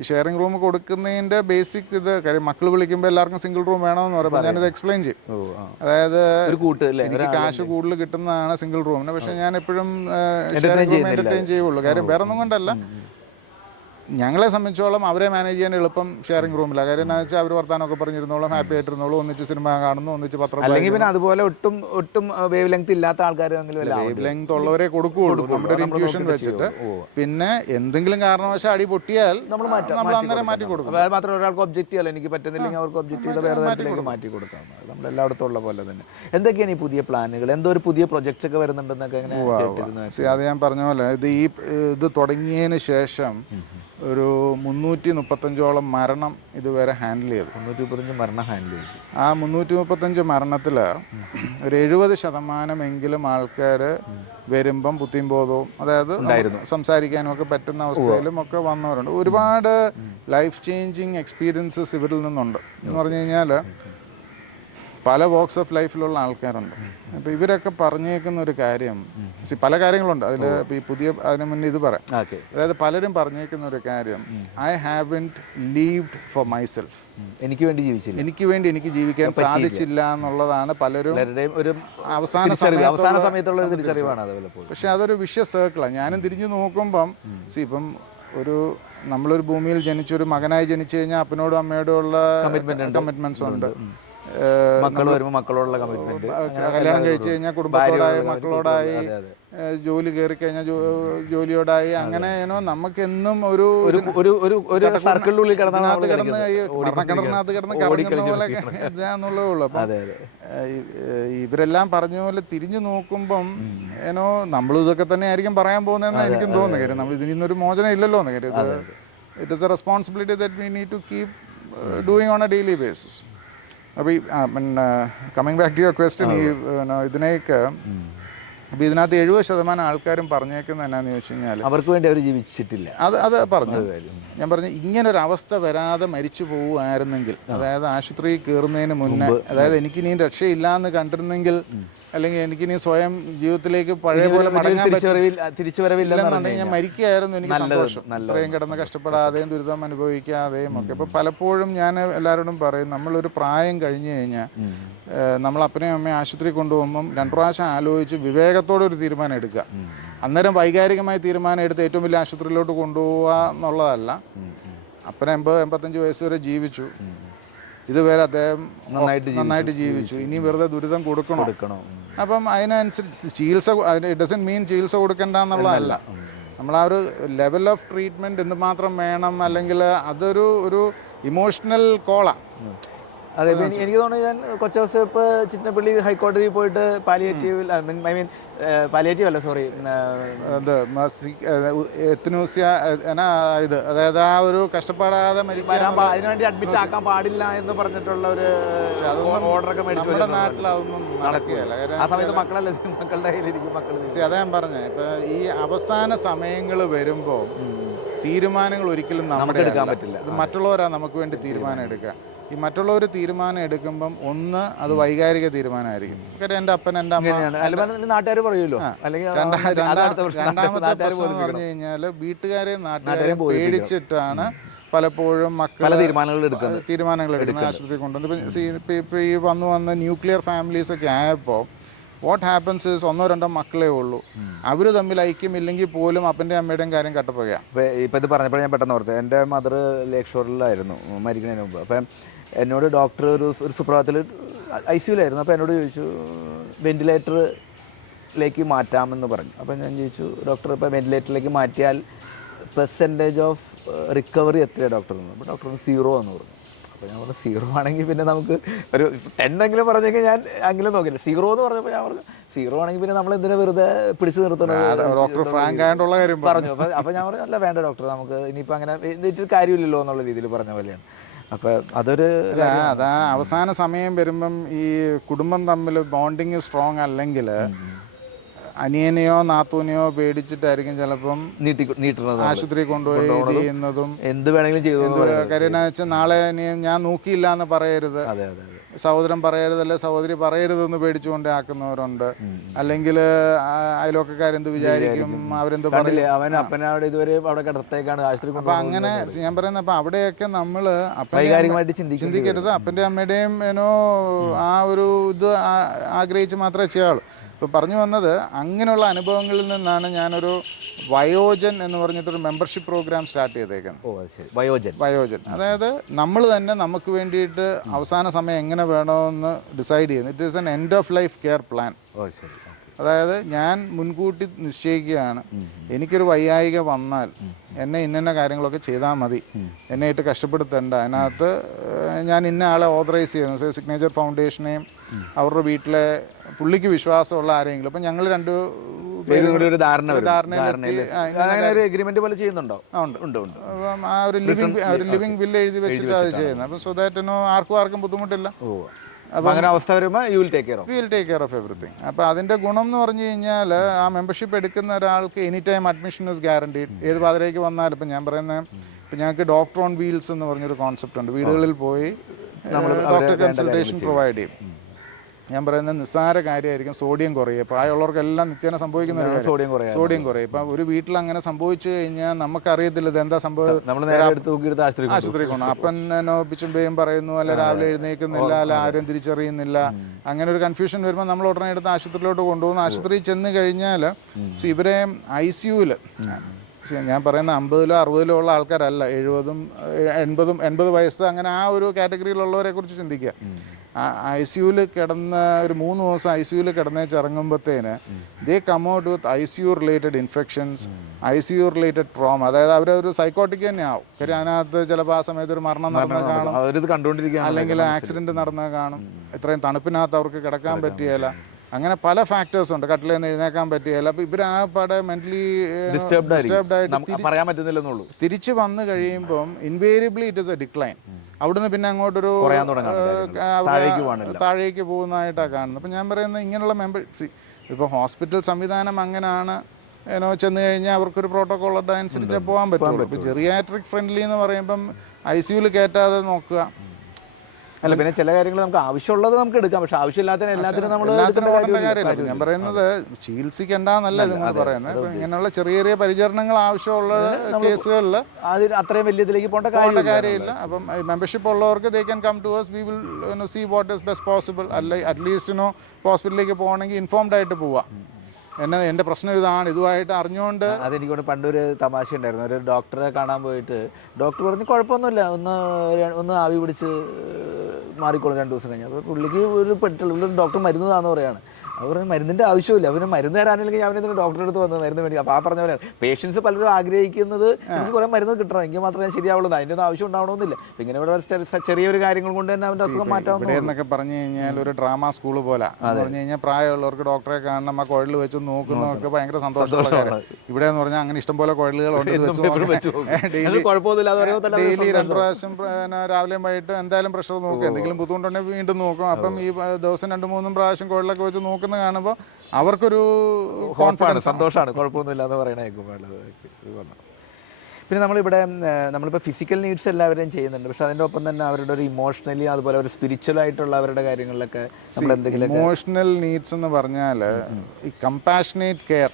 ഈ ഷെയറിംഗ് റൂം കൊടുക്കുന്നതിന്റെ ബേസിക് കാര്യം മക്കൾ വിളിക്കുമ്പോൾ എല്ലാവർക്കും സിംഗിൾ റൂം വേണമെന്ന് പറയുമ്പോൾ ഞാനിത് എക്സ്പ്ലെയിൻ ചെയ്യും. അതായത് എനിക്ക് കാശ് കൂടുതൽ കിട്ടുന്നതാണ് സിംഗിൾ റൂമിന്. പക്ഷെ ഞാൻ എപ്പോഴും ഷെയറിംഗ് റൂം എൻ്റർടൈൻ ചെയ്യുള്ളൂ. കാര്യം വേറെ ഒന്നും കൊണ്ടല്ല, ഞങ്ങളെ സംബന്ധിച്ചോളം അവരെ മാനേജ് ചെയ്യാൻ എളുപ്പം ഷെയറിംഗ് റൂമിലാണ്. കാര്യം എന്താ വെച്ചാൽ അവർ വർത്താനമൊക്കെ പറഞ്ഞിരുന്നോളും, ഹാപ്പി ആയിട്ടിരുന്നോളും, ഒന്നിച്ച് സിനിമ കാണുന്നു, ഒന്നിച്ച് പത്രം അല്ലെങ്കിൽ പിന്നെ അതുപോലെ ഒട്ടും വേവ് ലെങ്ത് ഇല്ലാത്ത ആൾക്കാർ വേവ് ലെങ്ത് ഉള്ളവരെ കൊടുക്കുകയുള്ളൂ നമ്മുടെ ഒരു ഇൻറ്റ്യൂഷൻ വെച്ചിട്ട്. പിന്നെ എന്തെങ്കിലും കാരണവശാൽ അടി പൊട്ടിയാൽ നമ്മൾ അന്നേരം മാറ്റി കൊടുക്കും. അത് മാത്രമല്ല, ഒരാൾക്ക് ഒബ്ജക്റ്റ് ചെയ്യാൻ എനിക്ക് പറ്റുന്നില്ലെങ്കിൽ അവർക്ക് ഒബ്ജക്റ്റ് ചെയ്ത വേറെ തരത്തിലേക്ക് മാറ്റി കൊടുക്കാം. നമ്മൾ എല്ലായിടത്തും ഉള്ള പോലെ തന്നെ. എന്തൊക്കെയാണ് ഈ പുതിയ പ്ലാനുകൾ? എന്തോ ഒരു പുതിയ പ്രൊജക്ട്സ് ഒക്കെ വരുന്നുണ്ടെന്നൊക്കെ എങ്ങനെ കേട്ടിരുന്നു? അത് ഞാൻ പറഞ്ഞ പോലെ ഇത് തുടങ്ങിയതിന് ശേഷം ഒരു 335ഓളം മരണം ഇതുവരെ ഹാൻഡിൽ ചെയ്തു. 335 മരണം ഹാൻഡിൽ ചെയ്തു. ആ 335 മരണത്തിൽ ഒരു 70% ആൾക്കാർ വരുമ്പം ബുദ്ധിയും ബോധവും, അതായത് സംസാരിക്കാനും ഒക്കെ പറ്റുന്ന അവസ്ഥയിലും ഒക്കെ വന്നവരുണ്ട്. ഒരുപാട് ലൈഫ് ചേഞ്ചിങ് എക്സ്പീരിയൻസസ് ഇവരിൽ നിന്നുണ്ട്. എന്ന് പറഞ്ഞു കഴിഞ്ഞാൽ പല വോക്സ് ഓഫ് ലൈഫിലുള്ള ആൾക്കാരുണ്ട്. അപ്പോൾ ഇവരൊക്കെ പറഞ്ഞേക്കുന്ന ഒരു കാര്യം, പല കാര്യങ്ങളുണ്ട് അതിൽ. ഈ പുതിയ അതിന് മുന്നേ ഇത് പറയാം. അതായത് പലരും പറഞ്ഞേക്കുന്ന ഒരു കാര്യം, I haven't lived four myself. എനിക്ക് വേണ്ടി എനിക്ക് ജീവിക്കാൻ സാധിച്ചില്ല എന്നുള്ളതാണ് പലരും അവസാന സമയത്തുള്ള തിരിച്ചറിവാണ്. പക്ഷെ അതൊരു വിഷ്യ സർക്കിളാണ്. ഞാനും തിരിഞ്ഞു നോക്കുമ്പം ഇപ്പം നമ്മളൊരു ഭൂമിയിൽ ജനിച്ചൊരു മകനായി ജനിച്ചു കഴിഞ്ഞാൽ അപ്പനോടും അമ്മയോടും ഉള്ള കമ്മിറ്റ്മെന്റ്സ് ഉണ്ട്. മക്കൾ വരുമ്പോൾ മക്കളോടുള്ള കമ്മിറ്റ്മെന്റ്, കല്യാണം കഴിച്ചു കഴിഞ്ഞാൽ കുടുംബത്തോടായി, മക്കളോടായി, ജോലി കയറി കഴിഞ്ഞാൽ ജോലിയോടായി, അങ്ങനെ നമുക്കെന്നും ഒരു സർക്കിളിനുള്ളിൽ മരണക്കിണറിനകത്ത് കിടന്ന് കറങ്ങുന്ന പോലെ ഇതാന്നുള്ളതേ ഉള്ളൂ. അപ്പം ഇവരെല്ലാം പറഞ്ഞ പോലെ തിരിഞ്ഞു നോക്കുമ്പം നമ്മൾ ഇതൊക്കെ തന്നെ ആയിരിക്കും പറയാൻ പോകുന്നതെന്ന് എനിക്കും തോന്നുന്നു. കാര്യം നമ്മൾ ഇതിൽ നിന്നൊരു മോചനം ഇല്ലല്ലോ എന്ന് കാര്യം. It is a responsibility that we need to keep doing on a daily basis. അപ്പോൾ ഈ coming back to your question, ഇതിനേക്ക് അപ്പോൾ ഇതിനകത്ത് 70% ആൾക്കാരും പറഞ്ഞേക്കുന്നത് എന്നാന്ന് ചോദിച്ചു കഴിഞ്ഞാൽ അവർക്ക് വേണ്ടി അവർ ജീവിച്ചിട്ടില്ല. അത് പറഞ്ഞു. ഞാൻ പറഞ്ഞു ഇങ്ങനൊരവസ്ഥ വരാതെ മരിച്ചു പോവുമായിരുന്നെങ്കിൽ, അതായത് ആശുപത്രിയിൽ കയറുന്നതിന് മുന്നേ, അതായത് എനിക്കിനി രക്ഷയില്ലാന്ന് കണ്ടിരുന്നെങ്കിൽ, അല്ലെങ്കിൽ എനിക്കിനി സ്വയം ജീവിതത്തിലേക്ക് പഴയ പോലെ മടങ്ങാൻ തിരിച്ചുവരവില്ലെന്നുണ്ടെങ്കിൽ ഞാൻ മരിക്കുകയായിരുന്നു എനിക്ക് സന്തോഷം. ഇത്രയും കിടന്ന് കഷ്ടപ്പെടാതെയും ദുരിതം അനുഭവിക്കാതെയും ഒക്കെ. അപ്പോൾ പലപ്പോഴും ഞാൻ എല്ലാവരോടും പറയും, നമ്മളൊരു പ്രായം കഴിഞ്ഞു കഴിഞ്ഞാൽ നമ്മൾ അപ്പനെയും അമ്മയും ആശുപത്രി കൊണ്ടുപോകുമ്പം 2 പ്രാവശ്യം ആലോചിച്ച് വിവേകത്തോടെ ഒരു തീരുമാനം എടുക്കുക. അന്നേരം വൈകാരികമായ തീരുമാനം എടുത്ത് ഏറ്റവും വലിയ ആശുപത്രിയിലോട്ട് കൊണ്ടുപോവുക എന്നുള്ളതല്ല. അപ്പനെ 80-85 വയസ്സ് വരെ ജീവിച്ചു, ഇതുവരെ അദ്ദേഹം നന്നായിട്ട് ജീവിച്ചു, ഇനി വെറുതെ ദുരിതം കൊടുക്കണോ? അപ്പം അതിനനുസരിച്ച് ചികിത്സ, ഇറ്റ് ഡസൻറ്റ് മീൻ ചികിത്സ കൊടുക്കണ്ട എന്നുള്ളതല്ല. നമ്മൾ ആ ഒരു ലെവൽ ഓഫ് ട്രീറ്റ്മെൻറ്റ് എന്തുമാത്രം വേണം, അല്ലെങ്കിൽ അതൊരു ഇമോഷണൽ കോളാണ്. അതെ, എനിക്ക് തോന്നുന്നു ഞാൻ കുറച്ച് ദിവസം ഇപ്പോൾ ചിറ്റപ്പള്ളി ഹൈക്കോടതിയിൽ പോയിട്ട് പാലിയേറ്റീവ് അല്ല, സോറി, ഇത് അതായത് ആ ഒരു കഷ്ടപ്പെടാതെ അതിനുവേണ്ടി അഡ്മിറ്റ് ആക്കാൻ പാടില്ല എന്ന് പറഞ്ഞിട്ടുള്ള ഒരു ഓർഡറൊക്കെ നമ്മുടെ നാട്ടിൽ അതൊന്നും നടക്കുകയല്ല. ആ സമയത്ത് മക്കളുടെ കയ്യിലിരിക്കും മക്കൾ. അതാ ഞാൻ പറഞ്ഞത്, ഇപ്പം ഈ അവസാന സമയങ്ങൾ വരുമ്പോൾ തീരുമാനങ്ങൾ ഒരിക്കലും നമുക്ക് എടുക്കാൻ പറ്റില്ല. ഇത് മറ്റുള്ളവരാണ് നമുക്ക് വേണ്ടി തീരുമാനം എടുക്കുക. ഈ മറ്റുള്ളവർ തീരുമാനം എടുക്കുമ്പം അത് വൈകാരിക തീരുമാനമായിരിക്കും. കാര്യം എൻ്റെ അപ്പൻ, എൻ്റെ അമ്മ, നാട്ടുകാർ പറയുമല്ലോ. രണ്ടാമത്തെ പ്രശ്നം എന്ന് പറഞ്ഞു കഴിഞ്ഞാൽ വീട്ടുകാരെയും നാട്ടുകാരെയും പേടിച്ചിട്ടാണ് പലപ്പോഴും മക്കൾ തീരുമാനങ്ങൾ എടുക്കുന്നത്, ആശുപത്രി കൊണ്ടുവന്ന്. ഇപ്പോൾ ഈ വന്ന് ന്യൂക്ലിയർ ഫാമിലീസൊക്കെ ആയപ്പോൾ വാട്ട് ഹാപ്പൻസ് ഇസ് 1-2 മക്കളേ ഉള്ളൂ. അവർ തമ്മിൽ ഐക്യമില്ലെങ്കിൽ പോലും അപ്പൻ്റെ അമ്മയുടെയും കാര്യം കട്ടപ്പോയാണ്. ഇപ്പോൾ ഇത് പറഞ്ഞപ്പോൾ ഞാൻ പെട്ടെന്ന് ഓർത്തത്, എൻ്റെ മദർ ലേക്ക് ഷോറിലായിരുന്നു മരിക്കുന്നതിന് മുമ്പ്. അപ്പം എന്നോട് ഡോക്ടർ ഒരു സുപ്രഭാതത്തിൽ ICUലായിരുന്നു. അപ്പോൾ എന്നോട് ചോദിച്ചു വെന്റിലേറ്ററിലേക്ക് മാറ്റാമെന്ന് പറഞ്ഞു. അപ്പോൾ ഞാൻ ചോദിച്ചു, ഡോക്ടർ ഇപ്പോൾ വെന്റിലേറ്ററിലേക്ക് മാറ്റിയാൽ പെർസെൻറ്റേജ് ഓഫ് റിക്കവറി എത്രയാണ് ഡോക്ടർ എന്ന്? അപ്പോൾ ഡോക്ടർ 0 എന്ന് പറഞ്ഞു. അപ്പോൾ ഞാൻ പറഞ്ഞു 0 ആണെങ്കിൽ പിന്നെ നമുക്ക് ഒരു 10 എങ്കിലും പറഞ്ഞെങ്കിൽ ഞാൻ എങ്കിലും നോക്കില്ല. 0 എന്ന് പറഞ്ഞപ്പോൾ ഞാൻ പറഞ്ഞു 0 ആണെങ്കിൽ പിന്നെ നമ്മൾ എന്തിനാ വെറുതെ പിടിച്ചു നിർത്തണം ഡോക്ടർ ഫ്രാങ്ക് ആയിട്ടുള്ള കാര്യം പറഞ്ഞു. അപ്പോൾ ഞാൻ പറഞ്ഞു, അല്ല വേണ്ട ഡോക്ടർ, നമുക്ക് ഇനിയിപ്പോൾ അങ്ങനെ എന്നിട്ട് കാര്യമില്ലല്ലോ എന്നുള്ള രീതിയിൽ പറഞ്ഞ പോലെയാണ്. അപ്പോൾ അതാ അവസാന സമയം വരുമ്പം ഈ കുടുംബം തമ്മിൽ ബോണ്ടിങ് സ്ട്രോങ് അല്ലെങ്കിൽ അനിയനെയോ നാത്തൂനെയോ പേടിച്ചിട്ടായിരിക്കും ചിലപ്പം ആശുപത്രി കൊണ്ടുപോയി ചെയ്യുന്നതും. എന്ത് വേണമെങ്കിലും ചെയ്തു. കാര്യം എന്താ വെച്ചാൽ നാളെ ഞാൻ നോക്കിയില്ല എന്ന് പറയരുത്, സഹോദരൻ പറയരുതല്ലേ സഹോദരി പറയരുതെന്ന് പേടിച്ചുകൊണ്ട് ആക്കുന്നവരുണ്ട്. അല്ലെങ്കിൽ അയൽവക്കക്കാരെന്ത് വിചാരിക്കും, അവരെന്ത് പറയില്ല, അവൻ അപ്പനവിടെ ഇതുവരെ അവിടെ കിടത്തേക്കാണ് ആശുപത്രി. അപ്പൊ അങ്ങനെ ഞാൻ പറയുന്നത്, അപ്പൊ അവിടെയൊക്കെ നമ്മൾ വൈകാരികമായിട്ട് ചിന്തിക്കരുത്. അപ്പൻ്റെ അമ്മയുടെയും ആ ഒരു ഇത് ആഗ്രഹിച്ച് മാത്രമേ ചെയ്യാവുള്ളൂ. ഇപ്പോൾ പറഞ്ഞു വന്നത് അങ്ങനെയുള്ള അനുഭവങ്ങളിൽ നിന്നാണ് ഞാനൊരു വയോജൻ എന്ന് പറഞ്ഞിട്ടൊരു മെമ്പർഷിപ്പ് പ്രോഗ്രാം സ്റ്റാർട്ട് ചെയ്തേക്കുന്നത്. ഓ അത് ശരി, വയോജൻ. വയോജൻ അതായത് നമ്മൾ തന്നെ നമുക്ക് വേണ്ടിയിട്ട് അവസാന സമയം എങ്ങനെ വേണമെന്ന് ഡിസൈഡ് ചെയ്യുന്നു. It is an end of life care plan. ഓ ശരി. അതായത് ഞാൻ മുൻകൂട്ടി നിശ്ചയിക്കുകയാണ്, എനിക്കൊരു വയ്യായിക വന്നാൽ എന്നെ ഇന്ന കാര്യങ്ങളൊക്കെ ചെയ്താൽ മതി, എന്നെ ഇട്ട് കഷ്ടപ്പെടുത്തേണ്ട. അതിനകത്ത് ഞാൻ ഇന്ന ആളെ ഓതറൈസ് ചെയ്യുന്നു, സിഗ്നേച്ചർ ഫൗണ്ടേഷനെയും അവരുടെ വീട്ടിലെ പുള്ളിക്ക് വിശ്വാസമുള്ള ആരെങ്കിലും. അപ്പം ഞങ്ങൾ രണ്ട് എഗ്രിമെന്റ് പോലെ ചെയ്യുന്നുണ്ടോ? ഉണ്ട്. അപ്പം ആ ഒരു ലിവിങ് ബില്ല് എഴുതി വെച്ചിട്ട് അത് ചെയ്യുന്നത്. അപ്പം സോ ദാറ്റ് ആർക്കും ബുദ്ധിമുട്ടില്ല. അങ്ങനെ അവസ്ഥ വരുമ്പോൾ you will take care of everything. അപ്പോൾ അതിൻ്റെ ഗുണം എന്ന് പറഞ്ഞു കഴിഞ്ഞാൽ ആ മെമ്പർഷിപ്പ് എടുക്കുന്ന ഒരാൾക്ക് any time admission is guaranteed. ഏത് പാതിരയ്ക്ക് വന്നാലും. ഇപ്പം ഞാൻ പറയുന്നത്, ഇപ്പം ഞങ്ങൾക്ക് ഡോക്ടർ ഓൺ വീൽസ് എന്ന് പറഞ്ഞൊരു കോൺസെപ്റ്റ് ഉണ്ട്. വീടുകളിൽ പോയി ഡോക്ടർ കൺസൾട്ടേഷൻ പ്രൊവൈഡ് ചെയ്യും. ഞാൻ പറയുന്നത് നിസ്സാര കാര്യമായിരിക്കും സോഡിയം കുറയുക. പ്രായമുള്ളവർക്കെല്ലാം നിത്യേന സംഭവിക്കുന്ന ഒരു സോഡിയം കുറയും. ഇപ്പം ഒരു വീട്ടിൽ അങ്ങനെ സംഭവിച്ചു കഴിഞ്ഞാൽ നമുക്കറിയത്തില്ല ഇത് എന്താ സംഭവം. ആശുപത്രി കൊണ്ട് അപ്പൻ പിച്ചുമ്പയും പറയുന്നു, അല്ല രാവിലെ എഴുന്നേൽക്കുന്നില്ല, അല്ല ആരും തിരിച്ചറിയുന്നില്ല. അങ്ങനെ ഒരു കൺഫ്യൂഷൻ വരുമ്പോൾ നമ്മൾ ഉടനെ എടുത്ത് ആശുപത്രിയിലോട്ട് കൊണ്ടുപോകുന്നു. ആശുപത്രിയിൽ ചെന്ന് കഴിഞ്ഞാൽ ഇവരെ ICUവിൽ, ഞാൻ പറയുന്ന 50-ലോ 60-ലോ ഉള്ള ആൾക്കാരല്ല, 70-ഉം 80 വയസ്സ് അങ്ങനെ ആ ഒരു കാറ്റഗറിയിലുള്ളവരെ കുറിച്ച് ചിന്തിക്കുക. ICUവിൽ കിടന്ന് ഒരു 3 ദിവസം ICUവിൽ കിടന്നേച്ച് ഇറങ്ങുമ്പോഴത്തേന് they come out with ICU related infections, ICU related trauma. അതായത് അവരൊരു സൈക്കോട്ടിക് തന്നെ ആവും. കാര്യം അതിനകത്ത് ചിലപ്പോൾ ആ സമയത്ത് ഒരു മരണം നടന്നത് കാണും, അല്ലെങ്കിൽ ആക്സിഡന്റ് നടന്നത് കാണും. ഇത്രയും തണുപ്പിനകത്ത് അവർക്ക് കിടക്കാൻ പറ്റിയല്ല. അങ്ങനെ പല ഫാക്ടേഴ്സ് ഉണ്ട്. കട്ടിലിൽ നിന്ന് എഴുന്നേക്കാൻ പറ്റിയല്ല. അപ്പോൾ ഇവർ ആ പാടെ മെന്റലി ഡിസ്റ്റർബ്ഡ് ആയിട്ട് തിരിച്ച് വന്നു കഴിയുമ്പം invariably it is A decline. അവിടുന്ന് പിന്നെ അങ്ങോട്ടൊരു താഴേക്ക് പോകുന്നതായിട്ടാണ് കാണുന്നത്. അപ്പം ഞാൻ പറയുന്നത് ഇങ്ങനെയുള്ള ഇപ്പോൾ ഹോസ്പിറ്റൽ സംവിധാനം അങ്ങനെയാണ്. ചെന്ന് കഴിഞ്ഞാൽ അവർക്കൊരു പ്രോട്ടോകോൾ അനുസരിച്ച് പോകാൻ പറ്റുള്ളൂ. ഇപ്പോൾ ജെറിയാട്രിക് ഫ്രണ്ട്ലി എന്ന് പറയുമ്പം ICUവിൽ കയറ്റാതെ നോക്കുക. അല്ല, പിന്നെ ചില കാര്യങ്ങൾ നമുക്ക് ആവശ്യമുള്ളത് നമുക്ക് എടുക്കാം, പക്ഷെ ആവശ്യമില്ലാത്ത എല്ലാത്തിനും നമ്മൾ കാര്യമില്ല. ഞാൻ പറയുന്നത് ചികിത്സിക്കേണ്ടെന്നല്ല ഇത് പറയുന്നത്. ഇങ്ങനെയുള്ള ചെറിയ പരിചരണങ്ങൾ ആവശ്യമുള്ള കേസുകളിൽ അത്രയും വലിയ ഇതിലേക്ക് പോകേണ്ട കാര്യമില്ല. അപ്പം മെമ്പർഷിപ്പ് ഉള്ളവർക്ക് they can come to us, we will see what is best possible. അല്ല അറ്റ്ലീസ്റ്റ് ഹോസ്പിറ്റലിലേക്ക് പോകണമെങ്കിൽ ഇൻഫോംഡ് ആയിട്ട് പോവാം. എൻ്റെ പ്രശ്നം ഇതാണ്, ഇതുമായിട്ട് അറിഞ്ഞുകൊണ്ട്. അതെനിക്കൊണ്ട് പണ്ടൊരു തമാശ ഉണ്ടായിരുന്നു. ഒരു ഡോക്ടറെ കാണാൻ പോയിട്ട് ഡോക്ടർ പറഞ്ഞു കുഴപ്പമൊന്നുമില്ല, ഒന്ന് ആവി പിടിച്ച് മാറിക്കോളും 2 ദിവസം കഴിഞ്ഞ്. അപ്പോൾ പുള്ളിക്ക് ഒരു പെട്ടുള്ള ഡോക്ടർ മരുന്ന് താന്ന് പറയാണ്. അവർ മരുന്നിൻ്റെ ആവശ്യമില്ല, അവന് മരുന്ന് തരാനില്ലെങ്കിൽ അവനെന്തിനും ഡോക്ടറെ അടുത്ത് വന്ന് മരുന്ന് മേടിക്കും. അപ്പോൾ ആ പറഞ്ഞ പോലെയാണ് പേഷ്യൻസ് പലരും ആഗ്രഹിക്കുന്നത് എനിക്ക് കുറേ മരുന്ന് കിട്ടണം, എങ്കിൽ മാത്രമേ ശരിയാവുള്ളൂ, അതിൻ്റെ ഒന്നും ആവശ്യം ഉണ്ടാവണമെന്നില്ല. ഇങ്ങനെ ഇവിടെ ചെറിയൊരു കാര്യങ്ങൾ കൊണ്ട് തന്നെ അവൻ്റെ അസുഖം മാറ്റാം എന്നൊക്കെ പറഞ്ഞു കഴിഞ്ഞാൽ ഒരു ഡ്രാമ സ്കൂൾ പോലെ പറഞ്ഞു കഴിഞ്ഞാൽ പ്രായമുള്ളവർക്ക് ഡോക്ടറെ കാണണം, ആ കുഴൽ വെച്ച് നോക്കുന്നതൊക്കെ ഭയങ്കര സന്തോഷമുള്ള. ഇവിടെ എന്ന് പറഞ്ഞാൽ അങ്ങനെ ഇഷ്ടംപോലെ കുഴലുകളുണ്ട്. ഡെയിലി 2 പ്രാവശ്യം രാവിലെയും വൈകിട്ടും എന്തായാലും പ്രഷർ നോക്കും. എന്തെങ്കിലും ബുദ്ധിമുട്ടുണ്ടെങ്കിൽ വീണ്ടും നോക്കും. അപ്പം ഈ ദിവസം 2-3 പ്രാവശ്യം കുഴലൊക്കെ വെച്ച് നോക്കുന്ന കാണുമ്പോൾ അവർക്കൊരു കോൺഫിഡൻസ്, സന്തോഷമാണ്, കുഴപ്പമൊന്നുമില്ല എന്ന് പറയണേ. പിന്നെ നമ്മളിപ്പോൾ ഫിസിക്കൽ നീഡ്സ് എല്ലാവരെയും ചെയ്യുന്നുണ്ട്, പക്ഷെ അതിൻ്റെ ഒപ്പം തന്നെ അവരുടെ ഒരു ഇമോഷണലി അതുപോലെ ഒരു സ്പിരിച്വൽ ആയിട്ടുള്ള അവരുടെ കാര്യങ്ങളിലൊക്കെ നമ്മൾ എന്തെങ്കിലും. ഇമോഷണൽ നീഡ്സ് എന്ന് പറഞ്ഞാൽ ഈ compassionate care,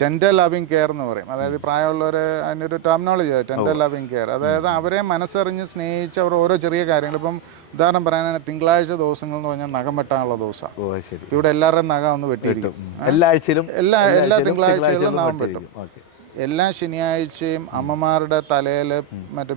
tender loving care എന്ന് പറയും. അതായത് പ്രായമുള്ളവരെ അതിൻ്റെ ഒരു ടെർമിനോളജി ടെൻഡർ ലവിങ് കെയർ. അതായത് അവരെ മനസ്സറിഞ്ഞ് സ്നേഹിച്ച് അവർ ഓരോ ചെറിയ കാര്യങ്ങൾ, ഇപ്പം ഉദാഹരണം പറയാനാണ് തിങ്കളാഴ്ച ദിവസങ്ങൾ എന്ന് പറഞ്ഞാൽ നഖം വെട്ടാനുള്ള ദിവസമാണ്. ഇവിടെ എല്ലാവരുടെയും നഖം ഒന്ന് വെട്ടിയിരിക്കും. എല്ലാ തിങ്കളാഴ്ചകളിലും നഖം വെട്ടും. എല്ലാ ശനിയാഴ്ചയും അമ്മമാരുടെ തലയിൽ മറ്റേ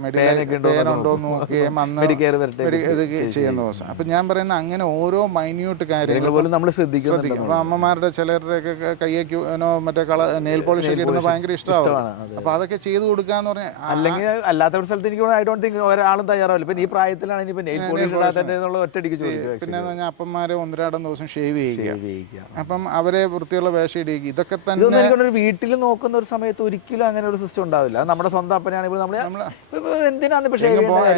പേനുണ്ടോ നോക്കുകയും അന്ന് ഇത് ചെയ്യുന്ന ദിവസം. അപ്പം ഞാൻ പറയുന്ന അങ്ങനെ ഓരോ മൈന്യൂട്ട് കാര്യങ്ങൾ പോലും നമ്മൾ ശ്രദ്ധിക്കും. അപ്പം അമ്മമാരുടെ ചിലരുടെയൊക്കെ കയ്യേക്ക് മറ്റേ നെയിൽ പോളിഷ് ഒക്കെ ഇടുന്നത് ഭയങ്കര ഇഷ്ടമാവും. അപ്പം അതൊക്കെ ചെയ്തു കൊടുക്കാന്ന് പറഞ്ഞാൽ, അല്ലെങ്കിൽ അല്ലാത്ത ഒരു സ്ഥലത്ത് എനിക്ക് ഐ ഡോണ്ട് തിങ്ക് ഒരാളും തയ്യാറാവില്ല. ഇപ്പം ഈ പ്രായത്തിലാണ് ഇനിയിപ്പോൾ നെയിൽ പോളിഷ് ഇടാത്തതിനുള്ള ഒറ്റയടിക്ക് ചോദിക്കുക. പിന്നെ പറഞ്ഞാൽ അപ്പന്മാരെ 1-2 ദിവസം ഷേവ് ചെയ്യുക, അപ്പം അവരെ വൃത്തിയുള്ള വേഷം ഇടിക്കുക. ഇതൊക്കെ തന്നെ വീട്ടിൽ നോക്കുന്ന ഒരു സമയത്ത് ഒരിക്കലും അങ്ങനെ ഒരു സിസ്റ്റം ഉണ്ടാവില്ല. നമ്മുടെ സ്വന്തം അപ്പനാണെങ്കിൽ നമ്മൾ എന്തിനാണ് ഇപ്പൊ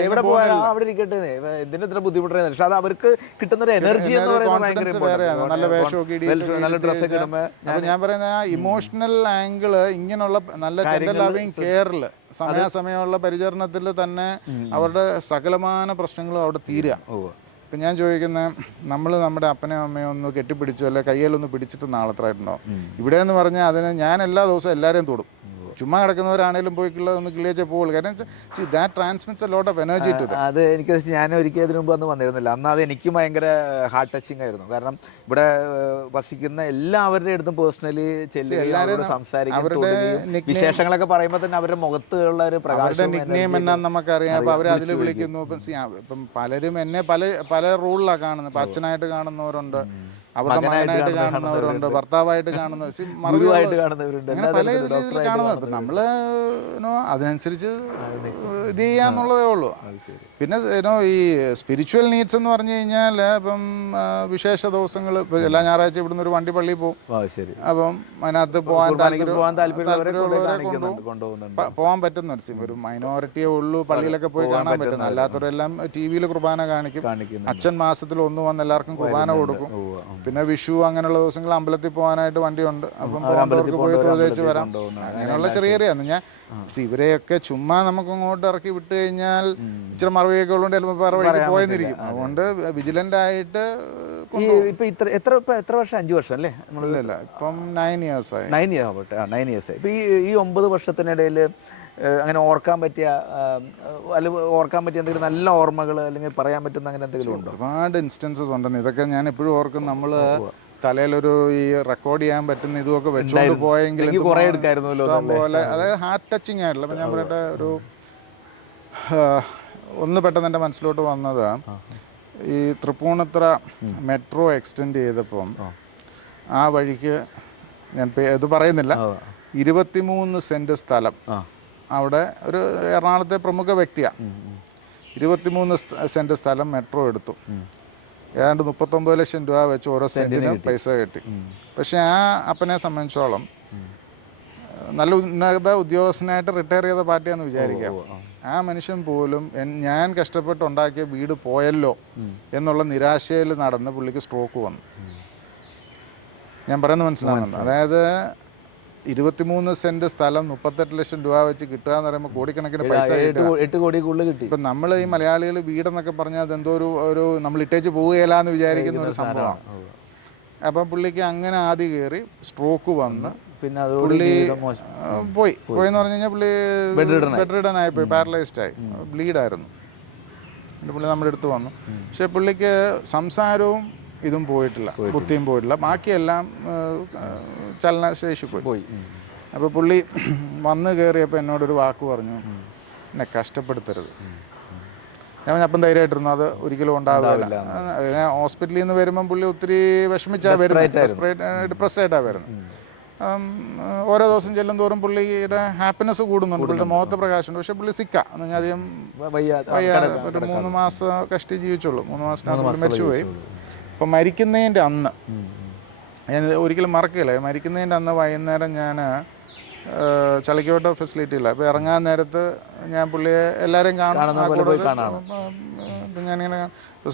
എവിടെ പോയാൽ അവിടെ ഇരിക്കട്ടെ, എന്തിനാ ഇത്ര ബുദ്ധിമുട്ട്. പക്ഷെ അത് അവർക്ക് കിട്ടുന്ന ഒരു എനർജി എന്ന് പറയുന്നത് നല്ല വേഷമൊക്കെ നല്ല ഡ്രസ്സൊക്കെ ഇടുമ്പോൾ. അപ്പൊ ഞാൻ പറയുന്ന ആ ഇമോഷണൽ ആംഗിള് ഇങ്ങനെയുള്ള നല്ല ടെൻഡർ ലവിങ് കെയറിൽ സമയാസമയമുള്ള പരിചരണത്തിൽ തന്നെ അവരുടെ സകലമാന പ്രശ്നങ്ങളും അവിടെ തീരുക. ഇപ്പം ഞാൻ ചോദിക്കുന്നത്, നമ്മൾ നമ്മുടെ അപ്പനെയും അമ്മയും ഒന്ന് കെട്ടിപ്പിടിച്ചോ അല്ലെ കയ്യിലൊന്ന് പിടിച്ചിട്ട് നാളെത്രയായിട്ടുണ്ടോ? ഇവിടെ എന്ന് പറഞ്ഞാൽ അതിന് ഞാൻ എല്ലാ ദിവസവും എല്ലാവരെയും തൊടും, ചുമ്മാ കിടക്കുന്നവരാണേലും പോയിക്കുള്ളത് ഒന്ന് കിളിയേച്ചേ പോകുള്ളൂ. കാരണം see that transmits a lot of energy too. അത് എനിക്ക് ഞാൻ ഒരിക്കലും ഇതിനു മുമ്പ് അന്ന് വന്നിരുന്നില്ല. അന്ന് അത് എനിക്കും ഭയങ്കര ഹാർട്ട് ടച്ചിങ് ആയിരുന്നു. കാരണം ഇവിടെ വസിക്കുന്ന എല്ലാവരുടെ അടുത്തും പേഴ്സണലി ചെല്ലുകയും സംസാരിക്കുകയും വിശേഷങ്ങളൊക്കെ പറയുമ്പോൾ തന്നെ അവരുടെ മുഖത്തുള്ള ഒരു അവരുടെ നിക് നെയിം എന്നാന്ന് നമുക്കറിയാം. അപ്പോൾ അവർ അതിൽ വിളിക്കുന്നു. ഇപ്പം പലരും എന്നെ പല റോളിലാണ് കാണുന്നത്. ഇപ്പം അച്ഛനായിട്ട് കാണുന്നവരുണ്ട്, അവരുടെ മകനായിട്ട് കാണുന്നവരുണ്ട്, ഭർത്താവായിട്ട് ഗുരുവായിട്ട് കാണുന്നവരുണ്ട്, അങ്ങനെ പല രീതിയിൽ കാണുന്നുണ്ട്. നമ്മള് അതിനനുസരിച്ച് ഇത് ചെയ്യാന്നുള്ളതേ ഉള്ളൂ. പിന്നെ ഈ സ്പിരിച്വൽ നീഡ്സ് എന്ന് പറഞ്ഞു കഴിഞ്ഞാൽ ഇപ്പം വിശേഷ ദിവസങ്ങൾ എല്ലാ ഞായറാഴ്ച ഇവിടുന്ന് ഒരു വണ്ടി പള്ളിയിൽ പോകും. അപ്പം അതിനകത്ത് പോകാൻ പോകാൻ പറ്റുന്നുണ്ട്. ഒരു മൈനോറിറ്റിയേ ഉള്ളൂ പള്ളിയിലൊക്കെ പോയി കാണാൻ പറ്റുന്നത്. അല്ലാത്തവരെല്ലാം ടി വിയിൽ കുർബാന കാണിക്കും. അച്ഛൻ മാസത്തിൽ ഒന്ന് വന്ന് എല്ലാവർക്കും കുർബാന കൊടുക്കും. പിന്നെ വിഷു അങ്ങനെയുള്ള ദിവസങ്ങൾ അമ്പലത്തിൽ പോകാനായിട്ട് വണ്ടിയുണ്ട്. അപ്പം പോകേണ്ടവർക്ക് പോയി തൊഴിലേച്ച് വരാം. അങ്ങനെയുള്ള ചെറിയ ഞാൻ ഇവരെയൊക്കെ ചുമ്മാ നമുക്ക് ഇങ്ങോട്ട് ഇറക്കി വിട്ട് കഴിഞ്ഞാൽ ഇച്ചിരി മറവിയൊക്കെ ഉള്ളതുകൊണ്ട് ചിലപ്പോൾ വേറെ വഴിക്ക് പോയെന്നിരിക്കും. അതുകൊണ്ട് വിജിലന്റ് ആയിട്ട് എത്ര വർഷം? 5 വർഷം അല്ലേ? നമ്മളില്ല, ഇപ്പം 9 years ആയി. 9 years ആയി. ഇപ്പം ഈ 9 വർഷത്തിനിടയിൽ അങ്ങനെ ഓർക്കാൻ പറ്റിയ എന്തെങ്കിലും നല്ല ഓർമ്മകൾ അല്ലെങ്കിൽ പറയാൻ പറ്റുന്ന അങ്ങനെ എന്തെങ്കിലും ഉണ്ടോ? ഒരുപാട് ഇൻസ്റ്റൻസസ് ഉണ്ടെന്ന്. ഇതൊക്കെ ഞാൻ എപ്പോഴും ഓർക്കും. നമ്മൾ തലയിലൊരു ഈ റെക്കോർഡ് ചെയ്യാൻ പറ്റുന്ന ഇതുമൊക്കെ വെച്ചുകൊണ്ട് പോയെങ്കിൽ പോലെ, അതായത് ഹാർട്ട് ടച്ചിങ് ആയിട്ടുള്ള. അപ്പം ഞാൻ പറയട്ടെ, ഒന്ന് പെട്ടെന്ന് എൻ്റെ മനസ്സിലോട്ട് വന്നത് ഈ തൃപ്പൂണിത്തുറ മെട്രോ എക്സ്റ്റെൻഡ് ചെയ്തപ്പം ആ വഴിക്ക് ഞാൻ ഇത് പറയുന്നില്ല, 23 സെൻറ്റ് സ്ഥലം അവിടെ ഒരു എറണാകുളത്തെ പ്രമുഖ വ്യക്തിയാണ്. 23 സെൻറ്റ് സ്ഥലം മെട്രോ എടുത്തു. ഏതാണ്ട് 39 ലക്ഷം രൂപ വെച്ച് ഓരോ സെൻറ്റിനും പൈസ കിട്ടി. പക്ഷെ ആ അപ്പനെ സംബന്ധിച്ചോളം നല്ല ഉന്നത ഉദ്യോഗസ്ഥനായിട്ട് റിട്ടയർ ചെയ്ത പാർട്ടിയാണെന്ന് വിചാരിക്കാം. ആ മനുഷ്യൻ പോലും ഞാൻ കഷ്ടപ്പെട്ടുണ്ടാക്കിയ വീട് പോയല്ലോ എന്നുള്ള നിരാശയിൽ നടന്ന് പുള്ളിക്ക് സ്ട്രോക്ക് വന്നു. ഞാൻ പറയുന്നത് മനസ്സിലാകുന്നുണ്ട്. അതായത് 23 സെൻറ്റ് സ്ഥലം 38 ലക്ഷം രൂപ വെച്ച് കിട്ടുക എന്ന് പറയുമ്പോൾ കോടിക്കണക്കിന് പൈസ കിട്ടി. ഇപ്പം നമ്മൾ ഈ മലയാളികൾ വീടെന്നൊക്കെ പറഞ്ഞാൽ അതെന്തോ ഒരു നമ്മൾ ഇട്ടേച്ച് പോവുകയില്ല എന്ന് വിചാരിക്കുന്ന ഒരു സംഭവമാണ്. അപ്പം പുള്ളിക്ക് അങ്ങനെ ആദ്യം കയറി സ്ട്രോക്ക് വന്ന് പിന്നെ പുള്ളി പോയെന്ന് പറഞ്ഞു കഴിഞ്ഞാൽ പുള്ളി ബെഡ് റിഡൻ ആയിപ്പോയി, പാരലൈസ്ഡ് ആയി, ബ്ലീഡായിരുന്നു. എന്നിട്ട് പുള്ളി നമ്മുടെ അടുത്ത് വന്നു. പക്ഷെ പുള്ളിക്ക് സംസാരവും ഇതും പോയിട്ടില്ല, ബുദ്ധിയും പോയിട്ടില്ല, ബാക്കിയെല്ലാം ചലനശേഷി പോയി. അപ്പോൾ പുള്ളി വന്ന് കയറിയപ്പോൾ എന്നോടൊരു വാക്ക് പറഞ്ഞു, എന്നെ കഷ്ടപ്പെടുത്തരുത്. ഞാൻ അപ്പം ധൈര്യമായിട്ടിരുന്നു, അത് ഒരിക്കലും ഉണ്ടാവില്ല. ഞാൻ ഹോസ്പിറ്റലിൽ നിന്ന് വരുമ്പം പുള്ളി ഒത്തിരി വിഷമിച്ചാണ് വരുന്നത്, ഡിപ്രസ്ഡ് ആയിട്ടാണ് വരുന്നത്. ഓരോ ദിവസം ചെല്ലും തോറും പുള്ളിയുടെ ഹാപ്പിനെസ് കൂടുന്നുണ്ട്, പുള്ളിയുടെ മുഖത്ത് പ്രകാശമുണ്ട്. പക്ഷേ പുള്ളി സിക്കാ എന്ന് പറഞ്ഞാൽ അധികം ഒരു 3 മാസം കഷ്ടി ജീവിച്ചുള്ളൂ. 3 മാസത്തിനകത്ത് പുള്ളി മരിച്ചുപോയി. അപ്പം മരിക്കുന്നതിൻ്റെ അന്ന് ഞാൻ ഒരിക്കലും മറക്കില്ല. മരിക്കുന്നതിൻ്റെ അന്ന് വൈകുന്നേരം ഞാൻ ചളിക്കോട്ട ഫെസിലിറ്റിയില്ല. അപ്പോൾ ഇറങ്ങാൻ നേരത്ത് ഞാൻ പുള്ളിയെ എല്ലാവരെയും കാണും. അപ്പം ഞാനിങ്ങനെ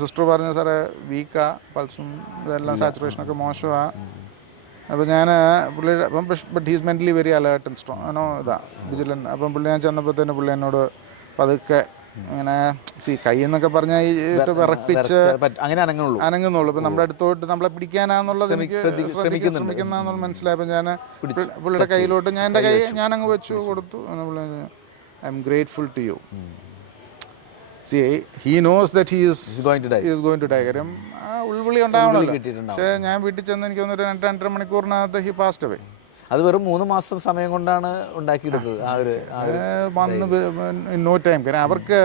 സിസ്റ്റർ പറഞ്ഞു, സാറേ വീക്കാ, പൾസും ഇതെല്ലാം സാച്ചുറേഷനൊക്കെ മോശമാണ്. അപ്പോൾ ഞാൻ പുള്ളിയുടെ അപ്പം but he's mentally very alert and strong vigilant. അപ്പം പുള്ളി ഞാൻ ചെന്നപ്പോഴത്തേന് പുള്ളി എന്നോട് പതുക്കെ ഇങ്ങനെ കൈ എന്നൊക്കെ പറഞ്ഞാൽ വിറപ്പിച്ച് അങ്ങനെ അനങ്ങുന്നുള്ളൂ. ഇപ്പം നമ്മുടെ അടുത്തോട്ട് നമ്മളെ പിടിക്കാനാന്നുള്ളത് എനിക്ക് ശ്രമിക്കുന്നുള്ള മനസ്സിലായപ്പോൾ ഞാൻ പുള്ളിയുടെ കയ്യിലോട്ട് എൻ്റെ കൈ ഞാനങ്ങ് വെച്ചു കൊടുത്തു. പുള്ളി I am grateful to you. he knows that he is going to die. കാര്യം ഉൾവിളി ഉണ്ടാവണമല്ലോ. പക്ഷേ ഞാൻ വീട്ടിൽ ചെന്ന് എനിക്ക് തോന്നുന്നു 2-2.5 മണിക്കൂറിനകത്ത് he passed away. അത് വെറും 3 മാസം സമയം കൊണ്ടാണ് ഉണ്ടാക്കിയെടുത്തത്. വന്ന് നോ ടൈം. കാരണം അവർക്ക്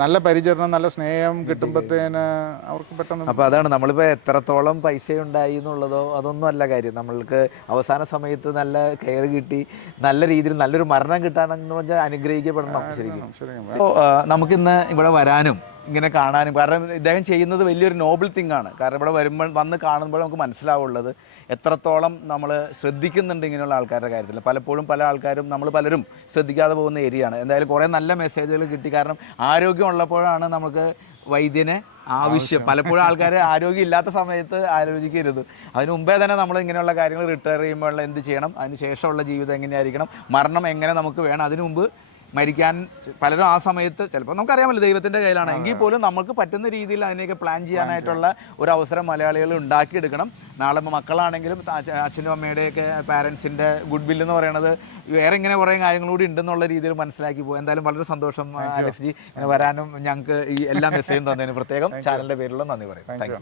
നല്ല പരിചരണം, നല്ല സ്നേഹം കിട്ടുമ്പോഴത്തേന് അവർക്ക് പെട്ടെന്ന്. അപ്പോൾ അതാണ് നമ്മളിപ്പോൾ എത്രത്തോളം പൈസ ഉണ്ടായി എന്നുള്ളതോ അതൊന്നും അല്ല കാര്യം. നമ്മൾക്ക് അവസാന സമയത്ത് നല്ല കെയർ കിട്ടി, നല്ല രീതിയിൽ നല്ലൊരു മരണം കിട്ടാനെന്ന് പറഞ്ഞാൽ അനുഗ്രഹിക്കപ്പെടണം ശരിക്കും. അപ്പോൾ നമുക്കിന്ന് ഇവിടെ വരാനും ഇങ്ങനെ കാണാനും, കാരണം ഇദ്ദേഹം ചെയ്യുന്നത് വലിയൊരു നോബിൾ തിങ് ആണ്. കാരണം ഇവിടെ വന്ന് കാണുമ്പോൾ നമുക്ക് മനസ്സിലാവുള്ളത് എത്രത്തോളം നമ്മൾ ശ്രദ്ധിക്കുന്നുണ്ട് ഇങ്ങനെയുള്ള ആൾക്കാരുടെ കാര്യത്തിൽ. പലപ്പോഴും പല ആൾക്കാരും നമ്മൾ പലരും ശ്രദ്ധിക്കാതെ പോകുന്ന ഏരിയയാണ്. എന്തായാലും കുറേ നല്ല മെസ്സേജുകൾ കിട്ടി. കാരണം ആരോഗ്യം ഉള്ളപ്പോഴാണ് നമുക്ക് വൈദ്യനെ ആവശ്യം. പലപ്പോഴും ആൾക്കാർ ആരോഗ്യം ഇല്ലാത്ത സമയത്ത് ആലോചിക്കരുത്. അതിന് മുമ്പേ തന്നെ നമ്മൾ ഇങ്ങനെയുള്ള കാര്യങ്ങൾ റിട്ടയർ ചെയ്യുമ്പോഴുള്ള എന്ത് ചെയ്യണം, അതിന് ശേഷമുള്ള ജീവിതം എങ്ങനെയായിരിക്കണം, മരണം എങ്ങനെ നമുക്ക് വേണം, അതിനു മുമ്പ് മരിക്കാൻ പലരും ആ സമയത്ത് ചിലപ്പോൾ നമുക്കറിയാമല്ലോ ദൈവത്തിൻ്റെ കയ്യിലാണ്, എങ്കിൽ പോലും നമുക്ക് പറ്റുന്ന രീതിയിൽ അതിനെയൊക്കെ പ്ലാൻ ചെയ്യാനായിട്ടുള്ള ഒരു അവസരം മലയാളികൾ ഉണ്ടാക്കിയെടുക്കണം. നാളെ മക്കളാണെങ്കിലും അച്ഛനും അമ്മയുടെയൊക്കെ പാരൻസിൻ്റെ ഗുഡ് വിൽ എന്ന് പറയുന്നത് വേറെ ഇങ്ങനെ കുറേ കാര്യങ്ങൾ കൂടി ഉണ്ടെന്നുള്ള രീതിയിൽ മനസ്സിലാക്കി പോകും. എന്തായാലും വളരെ സന്തോഷം അലക്സ് ജി ഇങ്ങനെ വരാനും ഞങ്ങൾക്ക് ഈ എല്ലാ മെസ്സേജും തന്നതിന് പ്രത്യേകം ചാനലിൻ്റെ പേരിലുള്ള നന്ദി പറയും. Thank you.